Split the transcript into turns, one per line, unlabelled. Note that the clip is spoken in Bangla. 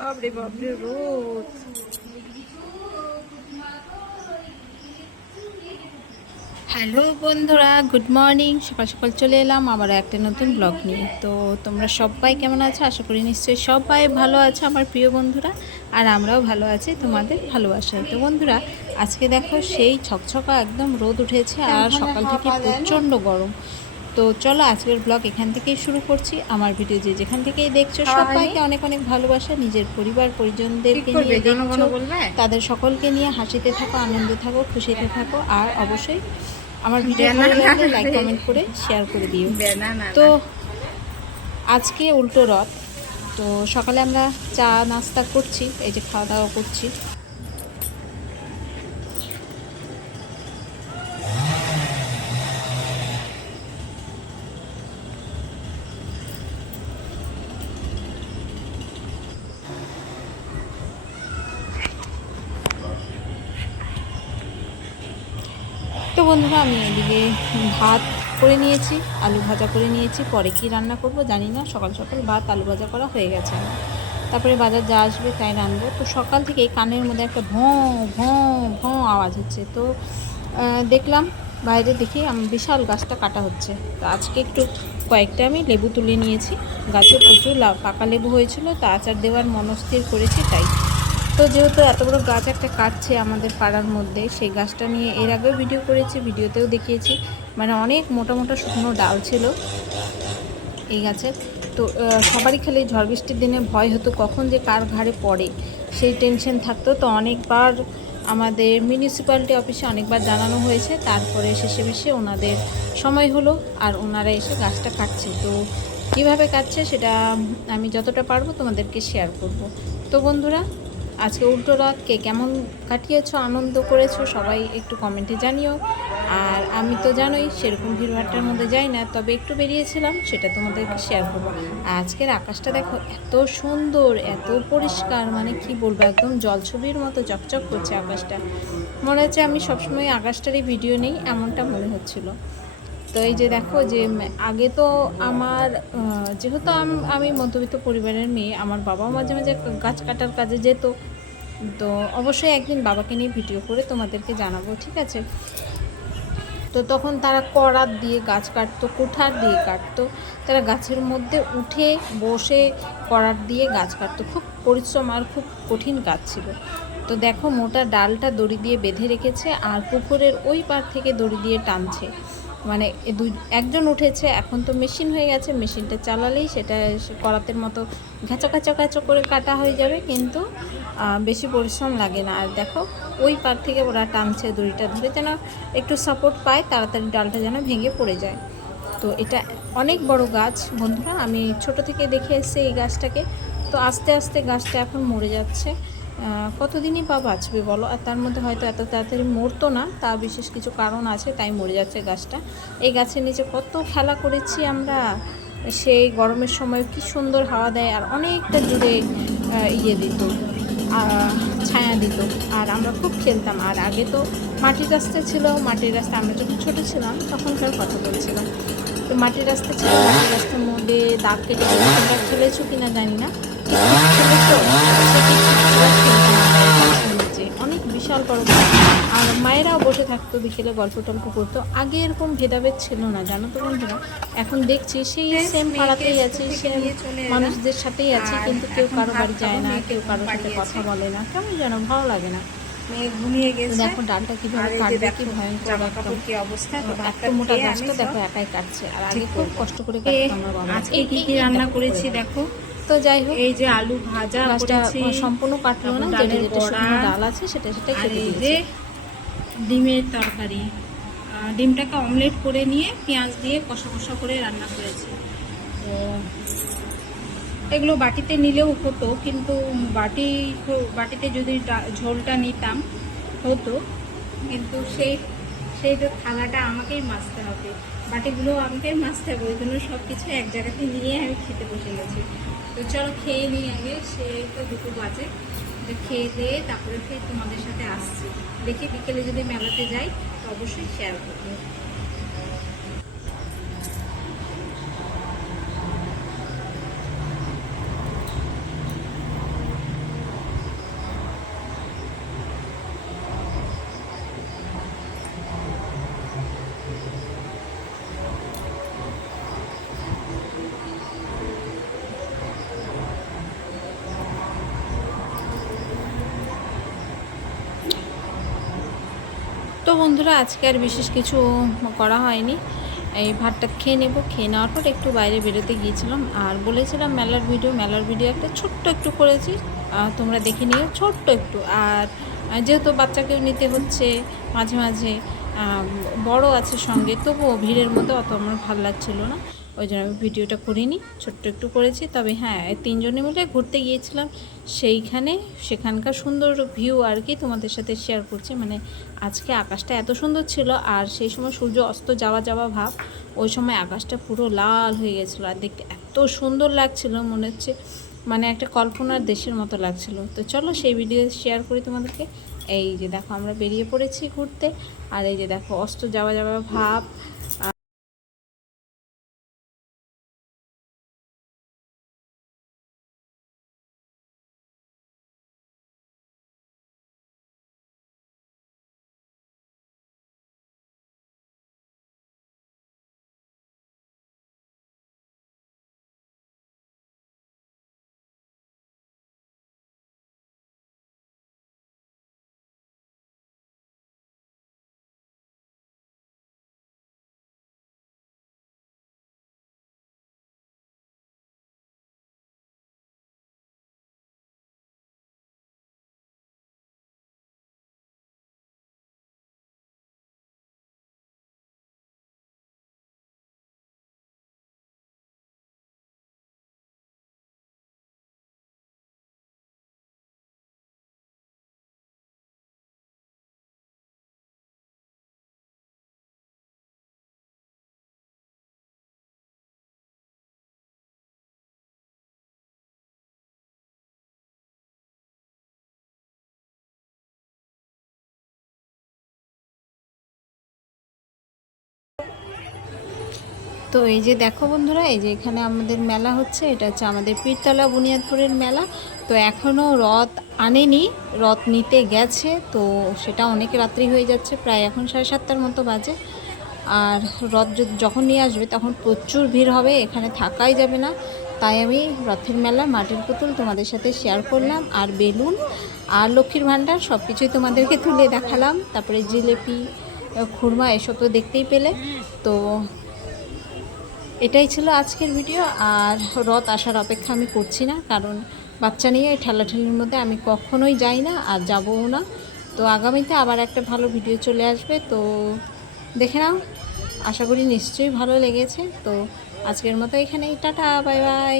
বাপরে বাপরে রোদ। হ্যালো বন্ধুরা গুড মর্নিং। সকাল সকাল চলে এলাম আবার একটা নতুন ব্লগ নিয়ে। তো তোমরা সবাই কেমন আছো? আশা করি নিশ্চয়ই সবাই ভালো আছো আমার প্রিয় বন্ধুরা। আর আমরাও ভালো আছি তোমাদের ভালোবাসায়। তো বন্ধুরা আজকে দেখো সেই ছকছকা একদম রোদ উঠেছে আর সকাল থেকে প্রচণ্ড গরম। তো চলো আজকের ব্লগ এখান থেকেই শুরু করছি। আমার ভিডিও যে যেখান থেকেই দেখছ সবাইকে অনেক অনেক ভালোবাসা নিজের পরিবার পরিজনদেরকে নিয়ে দেখছ। তাদের সকলকে নিয়ে হাসিতে থাকো আনন্দে থাকো খুশিতে থাকো আর অবশ্যই আমার ভিডিও ভালো লাগলে লাইক কমেন্ট করে শেয়ার করে দিও। তো আজকে উল্টো রথ। তো সকালে আমরা চা নাস্তা করছি এই যে খাওয়া দাওয়া করছি। বন্ধুরা, আমি এদিকে ভাত করে নিয়েছি, আলু ভাজা করে নিয়েছি। পরে কি রান্না করব জানি না। সকাল সকাল ভাত, আলু ভাজা করা হয়ে গেছে তারপরে বাজার যা আসবে তাই রানবো তো সকাল থেকে কানের মধ্যে একটা ভোঁ ভোঁ ভোঁ আওয়াজ হচ্ছে। তো দেখলাম বাইরে দেখি আমার বিশাল গাছটা কাটা হচ্ছে। তো আজকে একটু কয়েকটা আমি লেবু তুলে নিয়েছি। গাছে প্রচুর পাকা লেবু হয়েছিল। তো আচার দেওয়ার মনস্থির করেছি, তাই তো যেহেতু এত বড় গাছ একটা কাটছে আমাদের পাড়ার মধ্যে, সেই গাছটা নিয়ে এর আগেও ভিডিও করেছি, ভিডিওতেও দেখিয়েছি। মানে অনেক মোটা মোটা শুকনো ডাল ছিল এই গাছের তো সবারই খালি ঝড় বৃষ্টির দিনে ভয় হতো কখন যে কার ঘাড়ে পড়ে। সেই টেনশন থাকতো। তো অনেকবার আমাদের মিউনিসিপ্যালিটি অফিসে অনেকবার জানানো হয়েছে। তারপরে শেষে বেশে ওনাদের সময় হলো আর ওনারা এসে গাছটা কাটছে। তো কীভাবে কাটছে সেটা আমি যতটা পারব তোমাদেরকে শেয়ার করব। তো বন্ধুরা আজকে উল্টো রথ কে কেমন কাটিয়েছো, আনন্দ করেছ, সবাই একটু কমেন্টে জানিও। আর আমি তো জানোই, সেরকম ভিড়ভাট্টার মধ্যে যাই না, তবে একটু বেরিয়েছিলাম, সেটা তোমাদেরকে শেয়ার করব। আজকের আকাশটা দেখো, এত সুন্দর, এত পরিষ্কার মানে কি বলব, একদম জলছবির মতো চকচক করছে আকাশটা। মনে হচ্ছে আমি সবসময় আকাশটারই ভিডিও নেই, এমনটা মনে হচ্ছিল। তো এই যে দেখো যে, আগে তো আমার যেহেতু আমি মধ্যবিত্ত পরিবারের মেয়ে, আমার বাবাও মাঝে মাঝে গাছ কাটার কাজে যেত তো অবশ্যই একদিন বাবাকে নিয়ে ভিডিও করে তোমাদেরকে জানাব, ঠিক আছে? তো তখন তারা করাত দিয়ে গাছ কাটতো, কুঠার দিয়ে কাটতো। তারা গাছের মধ্যে উঠে বসে করাত দিয়ে গাছ কাটতো। খুব পরিশ্রম আর খুব কঠিন কাজ ছিল। তো দেখো মোটা ডালটা দড়ি দিয়ে বেঁধে রেখেছে আর পুকুরের ওই পার থেকে দড়ি দিয়ে টানছে। মানে দুই, একজন উঠেছে, এখন তো মেশিন হয়ে গেছে, মেশিনটা চালালেই সেটা করাতের মতো ঘ্যাচো ঘ্যাচো ঘ্যাচো করে কাটা হয়ে যাবে। কিন্তু বেশি পরিশ্রম লাগে না। আর দেখো, ওই পার থেকে ওরা টানছে দড়িটা ধরে যেন একটু সাপোর্ট পায়, তাড়াতাড়ি ডালটা যেন ভেঙে পড়ে যায়। তো এটা অনেক বড় গাছ বন্ধুরা, আমি ছোট থেকে দেখে এসেছি এই গাছটাকে। তো আস্তে আস্তে গাছটা এখন মরে যাচ্ছে। কতদিনই বা বাঁচবে বলো? আর তার মধ্যে হয়তো এত তাড়াতাড়ি মরতো না, তা বিশেষ কিছু কারণ আছে, তাই মরে যাচ্ছে গাছটা। এই গাছের নিচে কত খেলা করেছি আমরা। সেই গরমের সময় কি সুন্দর হাওয়া দেয়, আর অনেকটা জুড়ে ইয়ে দিত। ছায়া দিত। আর আমরা খুব খেলতাম। আর আগে তো মাটির রাস্তা ছিল, মাটির রাস্তা আমরা যখন ছোটো ছিলাম তখনকার কথা বলছিলাম। তো মাটির রাস্তা ছিল, মাটির রাস্তার মধ্যে দাগ কেটে তোমরা খেলেছো কিনা জানি না। খেলেছো? বিশাল বড়। আর মায়েরাও বসে থাকতো বিকেলে গল্প টল্প করতো। আগে এরকম ভেদাভেদ ছিল না জানো তো বন্ধুরা? এখন দেখছি সেই সেম পাড়াতেই আছি সেম মানুষদের সাথেই আছি কিন্তু কেউ কারও বাড়ি যায় না কেউ কারোর সাথে কথা বলে না। কেমন যেন ভালো লাগে না।
মেয়ে ঘুমিয়ে গেছে।
দেখো ডালটা কীভাবে কাটবে কি ভয়ঙ্কর
জামা
একদম
কি অবস্থা?
এত মোটা গাছটা দেখো একাই কাটছে। আর আগে খুব কষ্ট করে
এ,
কাটতো আমার বাবা।
আজকে
এই-
কি কি রান্না করেছি দেখো।
তো যাই হোক
এই যে আলু ভাজা
গাছটা সম্পূর্ণ কাটলো না যেটা যেটা শুকনো ডাল আছে সেটা
আর
কেটে দিয়েছে।
ডিমের তরকারি ডিমটাকে অমলেট করে নিয়ে পেঁয়াজ দিয়ে কষা কষা করে রান্না করেছি। তো এগুলো বাটিতে নিলেও হতো কিন্তু বাটি বাটিতে যদি ঝোলটা নিতাম হতো। কিন্তু সেই সেই তো থালাটা আমাকেই মাজতে হবে। বাটিগুলো আমাকেই মাজতে হবে ওই জন্য সব কিছু এক জায়গাতে নিয়ে আমি খেতে বসে গেছি। তো চলো খেয়ে নিই আগে, সে তো দুটো বাজে। খেয়ে দিয়ে তারপরে ফের তোমাদের সাথে আসছি। দেখি বিকেলে যদি মেলাতে যাই, তো অবশ্যই শেয়ার করব।
বন্ধুরা, আজকে আর বিশেষ কিছু করা হয়নি। এই ভাতটা খেয়ে নেব। খেয়ে নেওয়ার পর একটু বাইরে বেরোতে গিয়েছিলাম আর বলেছিলাম মেলার ভিডিও। মেলার ভিডিও একটা ছোট্ট একটু করেছি। তোমরা দেখে নিও, ছোট্ট একটু। আর যেহেতু বাচ্চাকেও নিতে হচ্ছে মাঝে মাঝে বড় আছে সঙ্গে, তবুও ভিড়ের মধ্যে অত আমার ভালো লাগছিল না। ওই জন্য আমি ভিডিওটা করিনি, ছোট্ট একটু করেছি। তবে হ্যাঁ তিনজনে মিলে ঘুরতে গিয়েছিলাম। সেইখানে সেখানকার সুন্দর ভিউ আর কি তোমাদের সাথে শেয়ার করছি। মানে আজকে আকাশটা এত সুন্দর ছিল আর সেই সময় সূর্য অস্ত যাওয়া যাওয়া ভাব, ওই সময় আকাশটা পুরো লাল হয়ে গেছিল। আর দেখতে এত সুন্দর লাগছিল, মনে হচ্ছে মানে একটা কল্পনার দেশের মতো লাগছিল। তো চলো সেই ভিডিও শেয়ার করি তোমাদেরকে। এই যে দেখো আমরা বেরিয়ে পড়েছি ঘুরতে। আর এই যে দেখো অস্ত যাওয়া যাওয়া ভাব তো এই যে দেখো বন্ধুরা, এই যে এখানে আমাদের মেলা হচ্ছে, এটা হচ্ছে আমাদের পীরতলা বুনিয়াদপুরের মেলা। তো এখনও রথ আনেনি, রথ নিতে গেছে, তো সেটা অনেক রাত্রি হয়ে যাচ্ছে, প্রায় এখন সাড়ে সাতটার মতো বাজে। আর রথ যখন নিয়ে আসবে তখন প্রচুর ভিড় হবে, এখানে থাকাই যাবে না। তাই আমি রথের মেলা মাটির পুতুল তোমাদের সাথে শেয়ার করলাম, আর বেলুন, আর লক্ষ্মীর ভাণ্ডার সব কিছুই তোমাদেরকে তুলে দেখালাম। তারপরে জিলেপি খুরমা, এসব তো দেখতেই পেলে। তো এটাই ছিল আজকের ভিডিও, আর রথ আসার অপেক্ষা আমি করছি না, কারণ বাচ্চা নিয়ে এই ঠেলাঠেলির মধ্যে আমি কখনোই যাই না আর যাবও না। তো আগামীতে আবার একটা ভালো ভিডিও চলে আসবে, তো দেখে নাও, আশা করি নিশ্চয়ই ভালো লেগেছে। তো আজকের মতো এখানেই, টাটা, বাই বাই।